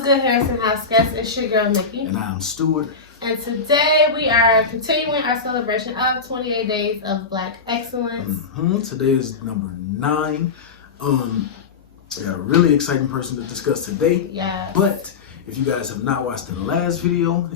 What's good, Harrison House guests? It's your girl, Nikki. And I'm Stuart. And today we are continuing our celebration of 28 Days of Black Excellence. Today is number 9. We got a really exciting person to discuss today. Yeah. But if you guys have not watched the last video,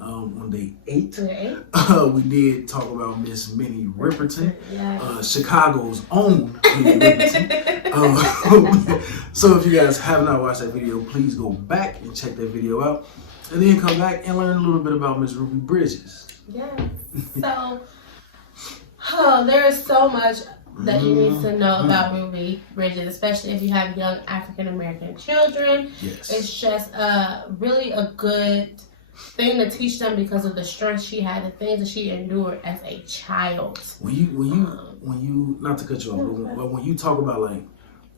on day 8, we did talk about Miss Minnie Riperton, Chicago's own Minnie Riperton. So if you guys have not watched that video, please go back and check that video out. And then come back and learn a little bit about Miss Ruby Bridges. Yes. So, there is so much that you need to know about Ruby Bridges, especially if you have young African American children. Yes. It's just really a good thing to teach them because of the strength she had, the things that she endured as a child. When you not to cut you off, but when you talk about like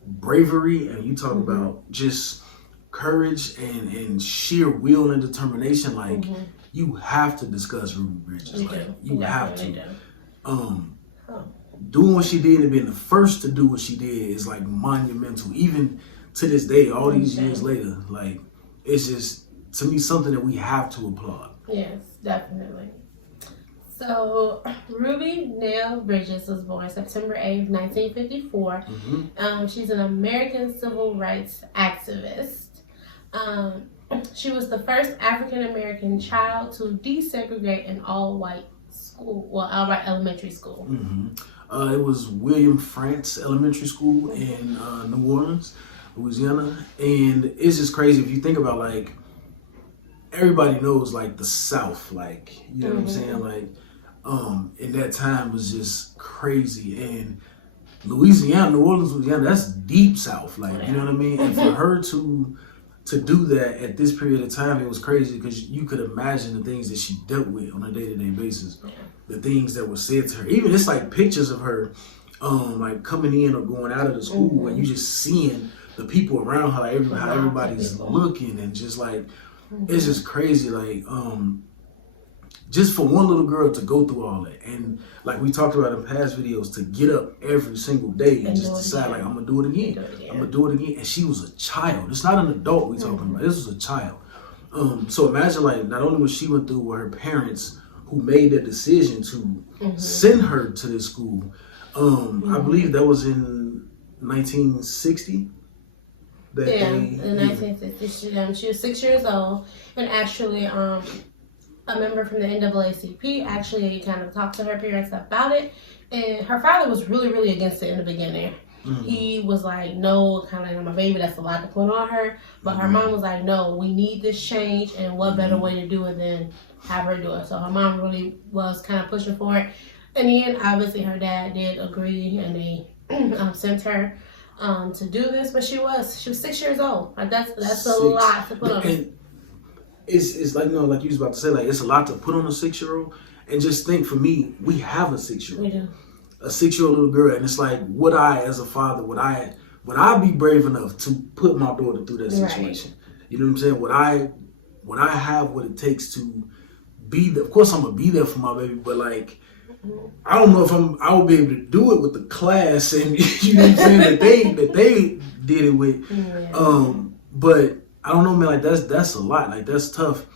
bravery and you talk about just courage and sheer will and determination, like you have to discuss Ruby Bridges. You have to. Doing what she did and being the first to do what she did is like monumental. Even to this day, all these years later, like it's just to me something that we have to applaud. Yes, definitely. So, Ruby Nell Bridges was born September 8th, 1954. She's an American civil rights activist. She was the first African American child to desegregate an all-white school, all-white elementary school. It was William France Elementary School in New Orleans, Louisiana, and it's just crazy if you think about like everybody knows like the South, like you know what I'm saying, like in that time was just crazy. And Louisiana, New Orleans, Louisiana, that's deep South, like you know what I mean. And for her to do that at this period of time, it was crazy because you could imagine the things that she dealt with on a day-to-day basis, the things that were said to her. Even it's like pictures of her like coming in or going out of the school and you just seeing the people around her, like how everybody's looking, and just like it's just crazy, like just for one little girl to go through all that, and like we talked about in past videos, to get up every single day and just decide like I'm gonna do it again. I'm gonna do it again. And she was a child. It's not an adult we talking about. This was a child. So imagine like not only what she went through with her parents who made that decision to send her to this school. I believe that was in 1960. In 1960, she was 6 years old, and actually a member from the NAACP actually kind of talked to her parents about it, and her father was really against it in the beginning. He was like, no, kind of like, my baby, that's a lot to put on her. But her mom was like, no, we need this change, and what better way to do it than have her do it. So her mom really was kind of pushing for it. And then obviously her dad did agree, and they sent her to do this. But she was 6 years old. Like that's a lot to put on her. It's like, you know, like you was about to say, like it's a lot to put on a 6-year-old. And just think, for me, we have a 6-year-old. We do. A 6-year-old little girl, and it's like, would I, as a father, would I be brave enough to put my daughter through that situation? You know what I'm saying? Would I have what it takes to be there? Of course, I'm gonna be there for my baby, but like, I don't know if I will be able to do it with the class, and you know what I'm saying, that they did it with. But I don't know, man. Like that's a lot. Like that's tough.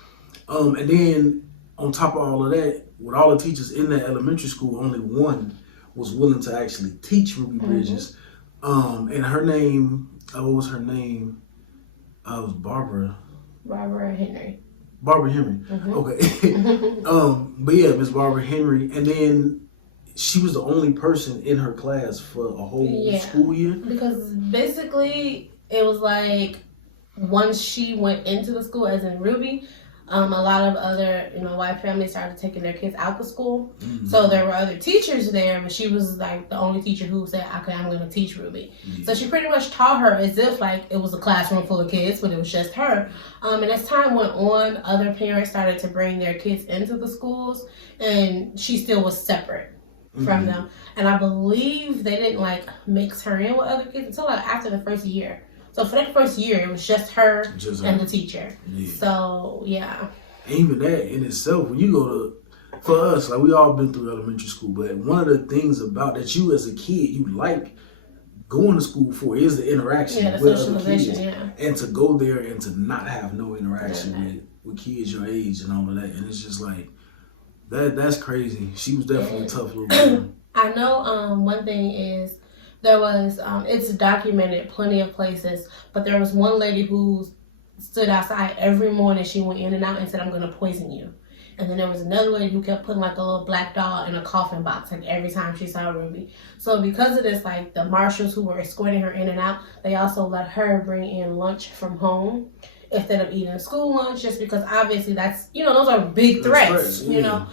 And then on top of all of that, with all the teachers in that elementary school, only one was willing to actually teach Ruby Bridges. And her name, what was her name? It was Barbara. Barbara Henry. Okay. But yeah, Miss Barbara Henry. And then she was the only person in her class for a whole school year. Because basically it was like once she went into the school, as in Ruby, a lot of other, white families started taking their kids out the school. So there were other teachers there, but she was like the only teacher who said, okay, I'm going to teach Ruby. So she pretty much taught her as if like it was a classroom full of kids, but it was just her. And as time went on, other parents started to bring their kids into the schools, and she still was separate from them. And I believe they didn't like mix her in with other kids until like after the first year. So for that first year, it was just her and the teacher. So, yeah. And even that in itself, when you go to, for us, like we all been through elementary school, but one of the things about that you as a kid, you like going to school for is the interaction the with other socialization, kids. And to go there and to not have no interaction with kids your age and all of that. And it's just like, that's crazy. She was definitely a tough little girl. I know one thing is there was, it's documented plenty of places, but there was one lady who stood outside every morning. She went in and out and said, I'm going to poison you. And then there was another lady who kept putting like a little black doll in a coffin box, like every time she saw Ruby. So because of this, like the marshals who were escorting her in and out, they also let her bring in lunch from home instead of eating school lunch, just because obviously that's, those are big threats, you know.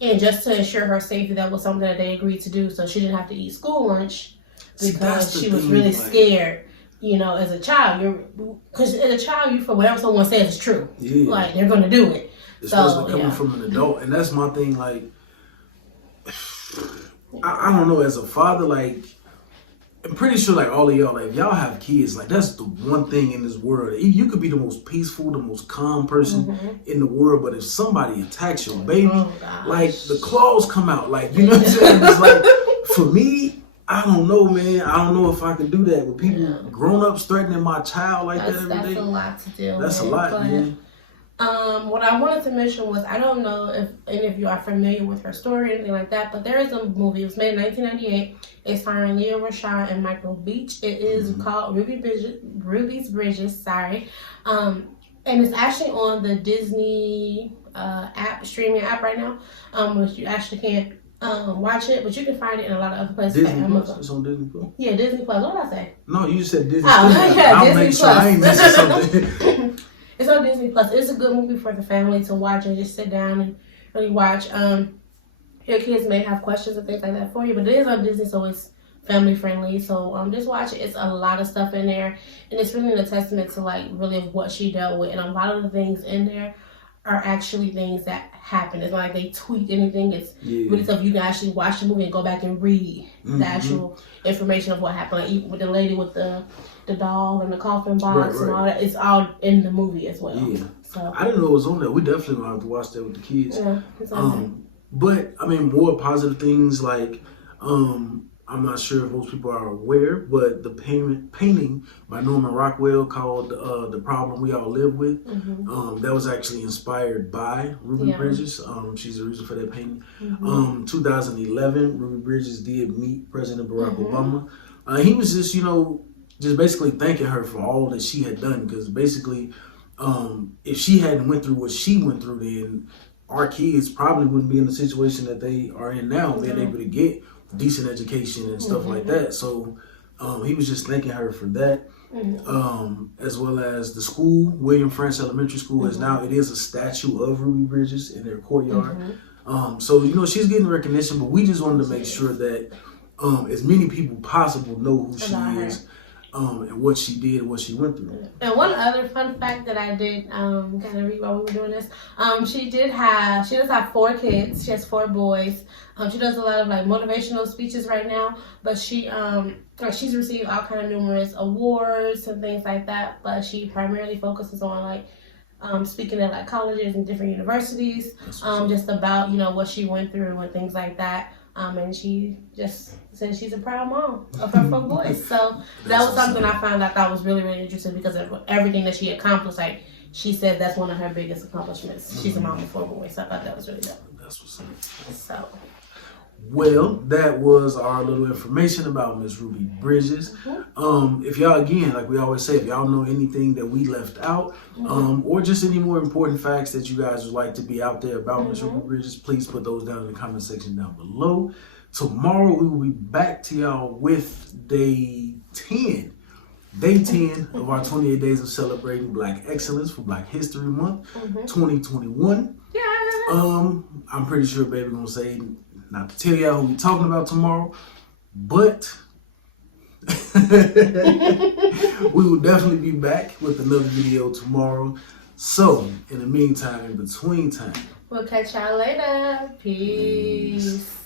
And just to ensure her safety, that was something that they agreed to do. So she didn't have to eat school lunch because she was really scared. As a child, because as a child, you for whatever someone says is true. Yeah. Like they're gonna do it. Especially coming from an adult, and that's my thing. Like, I don't know. As a father, like, I'm pretty sure, like all of y'all, like if y'all have kids, like that's the one thing in this world. You could be the most peaceful, the most calm person in the world, but if somebody attacks your baby, like the claws come out. Like, you know what I'm saying? It's like for me. I don't know, man. I don't know if I could do that with people, grown-ups threatening my child like that every day. That's a lot to deal with. That's a lot, man. What I wanted to mention was, I don't know if any of you are familiar with her story or anything like that, but there is a movie. It was made in 1998. It's starring Leo Rashad and Michael Beach. It is called Ruby's Bridges. And it's actually on the Disney streaming app right now, which you actually can't watch it, but you can find it in a lot of other places. Disney Plus? It's on Disney Plus? Yeah, Disney Plus. What did I say? No, you said Disney Plus. Oh, yeah, I'll Disney make sure I ain't missing something. It's on Disney Plus. It's a good movie for the family to watch and just sit down and really watch. Your kids may have questions and things like that for you, but it is on Disney, so it's family friendly. So just watch it. It's a lot of stuff in there, and it's really a testament to like really what she dealt with, and a lot of the things in there are actually things that happen. It's not like they tweak anything. It's really stuff you can actually watch the movie and go back and read the actual information of what happened. Like even with the lady with the doll and the coffin box and all that, it's all in the movie as well. Yeah. So I didn't know it was on there. We definitely gonna have to watch that with the kids. Yeah, exactly. But I mean, more positive things like I'm not sure if most people are aware, but the painting by Norman Rockwell called The Problem We All Live With, that was actually inspired by Ruby Bridges. She's the reason for that painting. 2011, Ruby Bridges did meet President Barack Obama. He was just, just basically thanking her for all that she had done, because basically, if she hadn't went through what she went through, then our kids probably wouldn't be in the situation that they are in now, being able to get decent education and stuff like that. So he was just thanking her for that, as well as the school, William Frantz Elementary School, is now, it is a statue of Ruby Bridges in their courtyard. So she's getting recognition, but we just wanted to make sure that as many people possible know who she is, and what she did and what she went through. And one other fun fact that I did kind of read while we were doing this, she does have 4 kids. She has 4 boys. She does a lot of like motivational speeches right now, but she's received all kind of numerous awards and things like that, but she primarily focuses on like speaking at like colleges and different universities, just about what she went through and things like that. And she just said she's a proud mom of her 4 boys. So that was something I found out that was really, really interesting, because of everything that she accomplished. Like she said, that's one of her biggest accomplishments. She's a mom of 4 boys. So I thought that was really dope. That's what's up. So. Well, that was our little information about Miss Ruby Bridges. If y'all, again, like we always say, if y'all know anything that we left out, or just any more important facts that you guys would like to be out there about Miss Ruby Bridges, please put those down in the comment section down below. Tomorrow we will be back to y'all with day 10 of our 28 days of celebrating Black excellence for Black History Month 2021. Yeah. I'm pretty sure baby gonna say not to tell y'all who we talking about tomorrow, but we will definitely be back with another video tomorrow. So in the meantime, in between time, we'll catch y'all later. Peace.